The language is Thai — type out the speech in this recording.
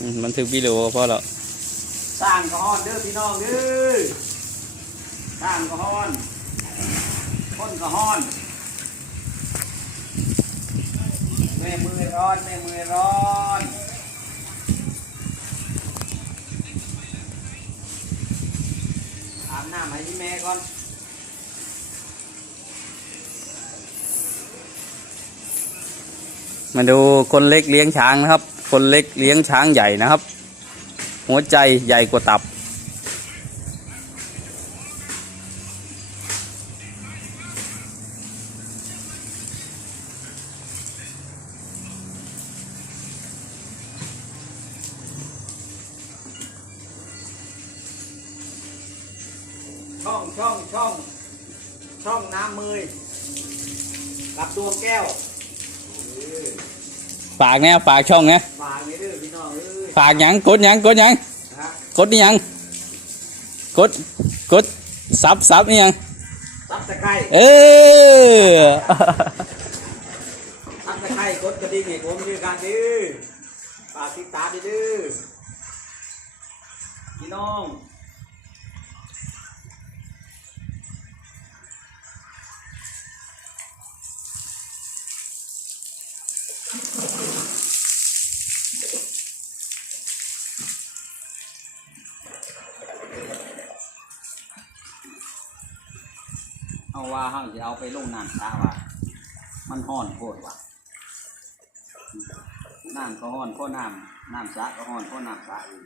อืมบันทึกวิดีโอก็พอแล้วสร้างกระห้อนเด้อพี่น้องเด้อสร้างกระห้อนคนกระห้อนแม่มือร้อนแม่มือร้อนอาบน้ำให้พี่แม่ก่อนมาดูคนเล็กเลี้ยงช้างนะครับ คนเล็กเลี้ยงช้างใหญ่นะครับ หัวใจใหญ่กว่าตับ ช่องช่องช่องช่องน้ำมือกับดวงแก้ว ฝากเนี่ยฝากช่องเนี่ยฝากนี่เด้อพี่น้องเอ้ยฝากหยังกดหยังกดหยังนะกดนี่หยังกดกดซับซับนี่หยังซับตะไคร้เออ ซับตะไคร้กดกระดิ่งให้ผมด้วยกันเด้อฝากติดตามด้วยเด้อพี่น้อง เอาว่าเฮาจะเอาไปลงน้ำตาว่ามันห่อนโคตรว่ะน้ำก็ห่อนเพราะน้ำน้ำสะก็ห่อนเพราะน้ำสะอยู่